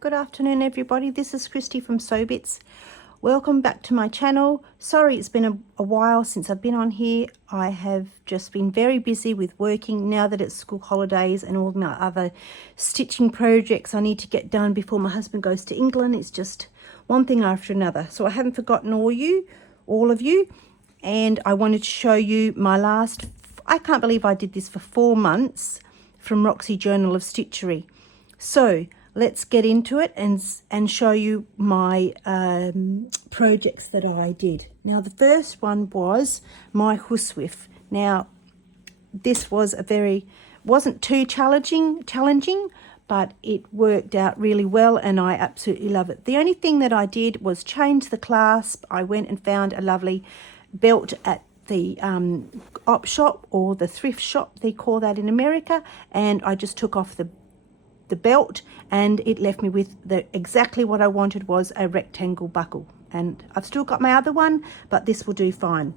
Good afternoon everybody, this is Kristy from Sewbits. Welcome back to my channel. Sorry it's been a while since I've been on here. I have just been very busy with working now that it's school holidays and all my other stitching projects I need to get done before my husband goes to England. It's just one thing after another. So I haven't forgotten all of you, and I wanted to show you my last, I can't believe I did this for 4 months, from Roxy Journal of Stitchery. So let's get into it and show you my projects that I did. Now the first one was my housewif. Now this was wasn't too challenging, but it worked out really well and I absolutely love it. The only thing that I did was change the clasp. I went and found a lovely belt at the op shop, or the thrift shop they call that in America, and I just took off the belt and it left me with exactly what I wanted, was a rectangle buckle. And I've still got my other one, but this will do fine.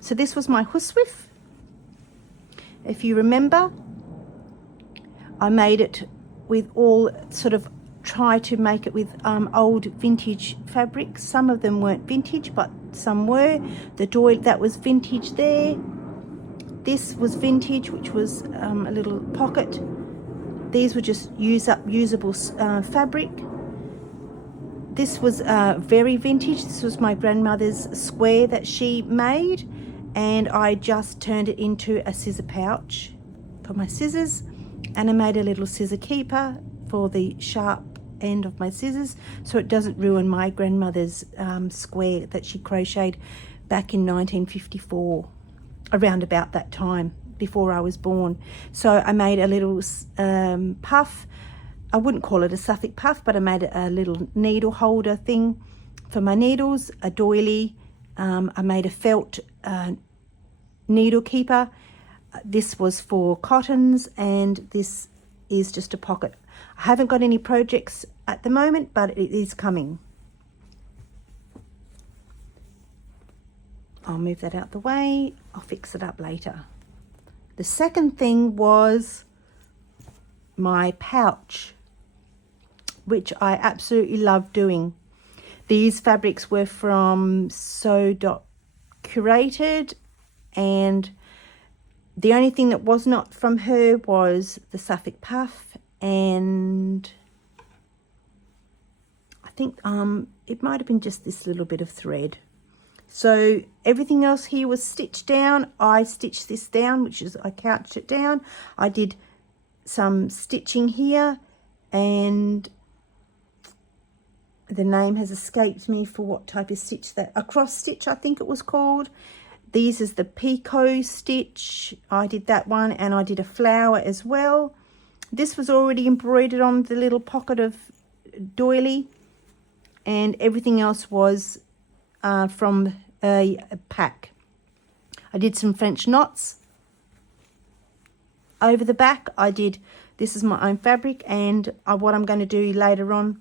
So this was my housewif. If you remember, I made it with all try to make it with old vintage fabrics. Some of them weren't vintage, but some were. The doily, that was vintage there. This was vintage, which was a little pocket. These were just usable fabric. This was very vintage. This was my grandmother's square that she made, and I just turned it into a scissor pouch for my scissors, and I made a little scissor keeper for the sharp end of my scissors so it doesn't ruin my grandmother's square that she crocheted back in 1954, around about that time, before I was born. So I made a little puff. I wouldn't call it a Suffolk puff, but I made a little needle holder thing for my needles, a doily. I made a felt needle keeper. This was for cottons, and this is just a pocket. I haven't got any projects at the moment, but it is coming. I'll move that out the way. I'll fix it up later. The second thing was my pouch, which I absolutely love doing. These fabrics were from Sew-Curated, and the only thing that was not from her was the Suffolk puff, and I think it might have been just this little bit of thread. So everything else here was stitched down. I stitched this down, which is, I couched it down. I did some stitching here, and the name has escaped me for what type of stitch that, a cross stitch I think it was called. These is the picot stitch. I did that one, and I did a flower as well. This was already embroidered on the little pocket of doily, and everything else was from a pack. I did some French knots over the back. This is my own fabric, and what I'm going to do later on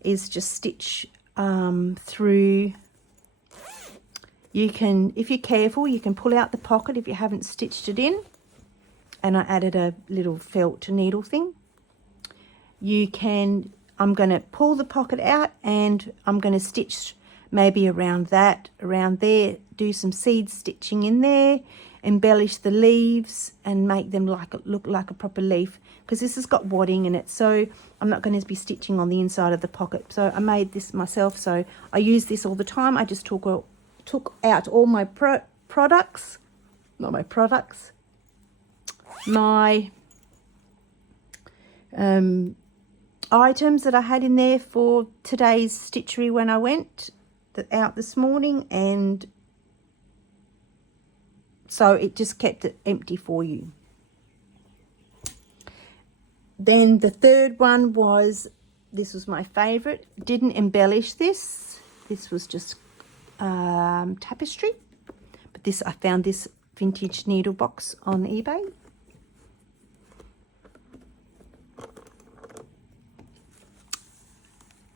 is just stitch through. You can, if you're careful, you can pull out the pocket if you haven't stitched it in, and I added a little felt needle thing. I'm going to pull the pocket out, and I'm going to stitch maybe around there, do some seed stitching in there, embellish the leaves and make them look like a proper leaf, because this has got wadding in it, so I'm not going to be stitching on the inside of the pocket. So I made this myself, so I use this all the time. I just took out all my my items that I had in there for today's stitchery when I went out this morning, and so it just kept it empty for you. Then the third one was, this was my favorite. Didn't embellish this. This was just tapestry, but this, I found this vintage needle box on eBay.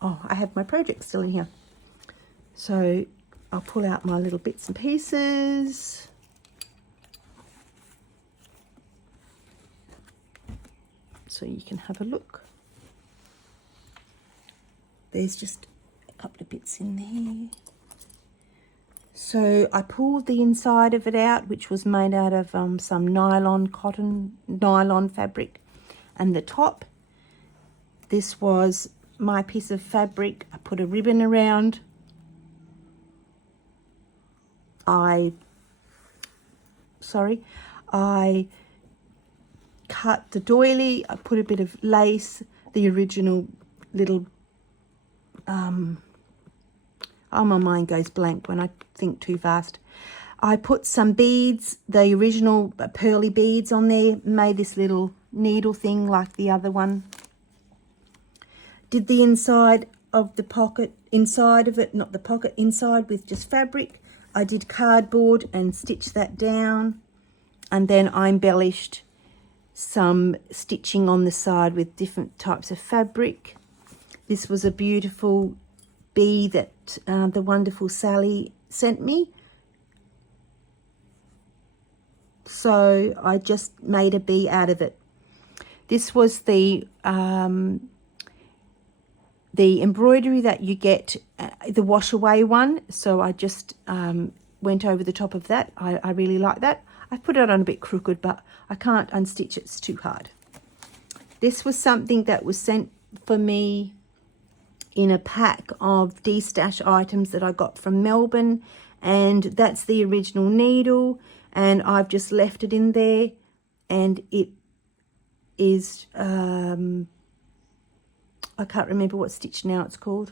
Oh, I have my project still in here. So I'll pull out my little bits and pieces. So you can have a look. there's just a couple of bits in there. So I pulled the inside of it out, which was made out of some nylon fabric, and the top, this was my piece of fabric. I put a ribbon around. I cut the doily. I put a bit of lace, the original little oh, my mind goes blank when I think too fast. I put some beads, the original pearly beads on there, made this little needle thing like the other one. Did the inside of the pocket, inside of it, not the pocket, inside with just fabric. I did cardboard and stitched that down. And then I embellished some stitching on the side with different types of fabric. This was a beautiful bee that the wonderful Sally sent me. So I just made a bee out of it. This was the embroidery that you get, the wash away one. So I just went over the top of that. I really like that. I put it on a bit crooked, but I can't unstitch it. It's too hard. This was something that was sent for me in a pack of de-stash items that I got from Melbourne, and that's the original needle, and I've just left it in there, and it is I can't remember what stitch now it's called.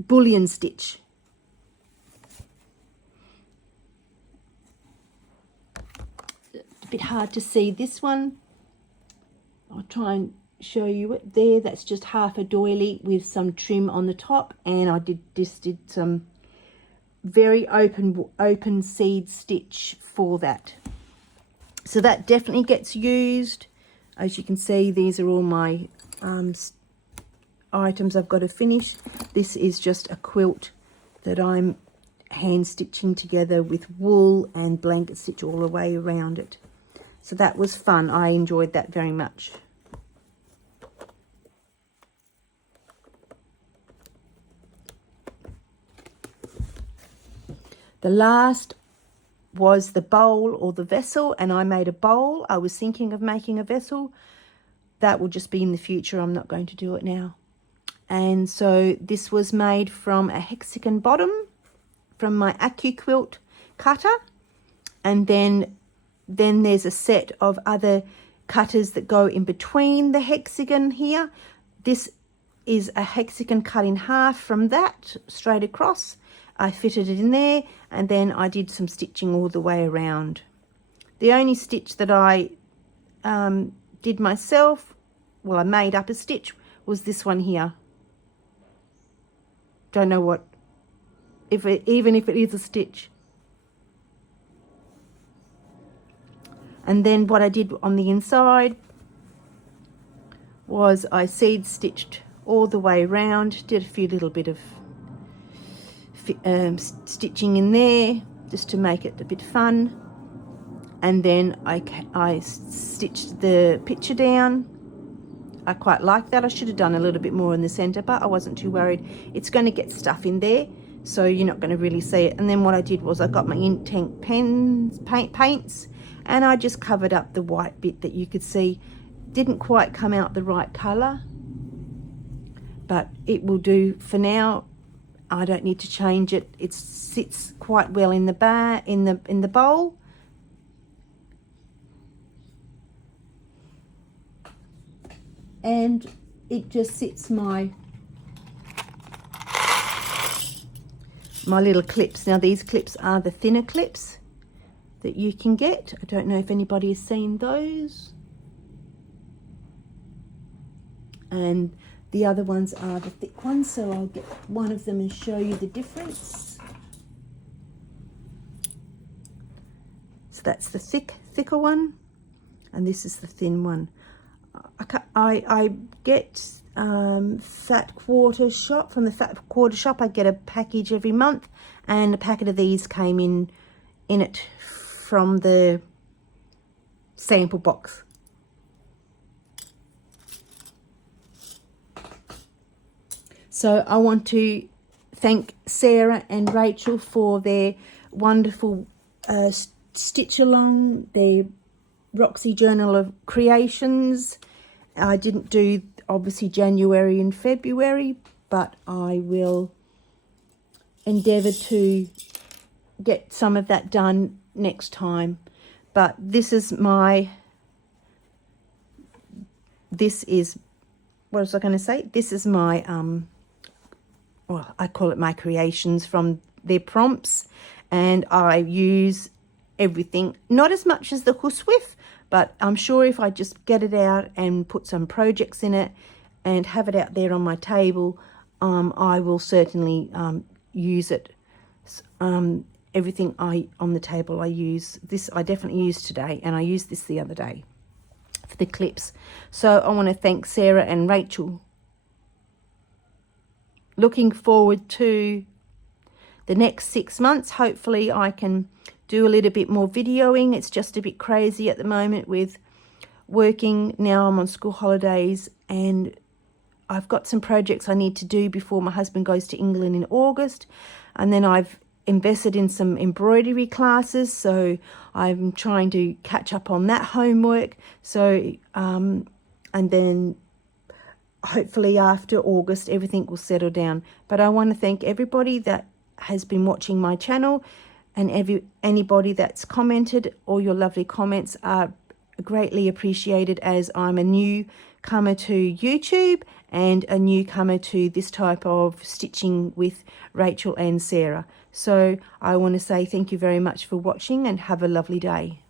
Bullion stitch. A bit hard to see this one. I'll try and show you it there. That's just half a doily with some trim on the top, and I did some very open seed stitch for that. So that definitely gets used. As you can see, these are all my items I've got to finish. This is just a quilt that I'm hand stitching together with wool and blanket stitch all the way around it. So that was fun. I enjoyed that very much. The last was the bowl or the vessel, and I made a bowl. I was thinking of making a vessel. That will just be in the future. I'm not going to do it now. And so this was made from a hexagon bottom from my AccuQuilt cutter. And then there's a set of other cutters that go in between the hexagon here. This is a hexagon cut in half from that straight across. I fitted it in there, and then I did some stitching all the way around. The only stitch that I did myself, well, I made up a stitch, was this one here. Don't know what, even if it is a stitch. And then what I did on the inside was I seed stitched all the way around, did a few little bit of stitching in there just to make it a bit fun, and then I stitched the picture down. I quite like that. I should have done a little bit more in the center, but I wasn't too worried. It's going to get stuff in there, so you're not going to really see it. And then what I did was I got my ink tank paints, and I just covered up the white bit that you could see. Didn't quite come out the right color, but it will do for now. I don't need to change it. It sits quite well in the bowl. And it just sits my little clips. Now these clips are the thinner clips that you can get. I don't know if anybody has seen those. And the other ones are the thick ones, so I'll get one of them and show you the difference. So that's the thicker one, and this is the thin one. I get Fat Quarter Shop. From the Fat Quarter Shop, I get a package every month, and a packet of these came in it from the sample box. So I want to thank Sarah and Rachel for their wonderful stitch along, their Roxy Journal of Creations. I didn't do obviously January and February, but I will endeavour to get some of that done next time. But this is what was I going to say? This is my, well, I call it my creations from their prompts, and I use everything, not as much as the Huswif, but I'm sure if I just get it out and put some projects in it and have it out there on my table, I will certainly use it. Everything on the table I use. This I definitely used today, and I used this the other day for the clips. So I want to thank Sarah and Rachel. Looking forward to the next 6 months. Hopefully I can do a little bit more videoing. It's just a bit crazy at the moment with working. Now I'm on school holidays, and I've got some projects I need to do before my husband goes to England in August. And then I've invested in some embroidery classes, so I'm trying to catch up on that homework. So and then hopefully after August everything will settle down. But I want to thank everybody that has been watching my channel, and anybody that's commented. All your lovely comments are greatly appreciated, as I'm a newcomer to YouTube and a newcomer to this type of stitching with Rachel and Sarah. So I want to say thank you very much for watching, and have a lovely day.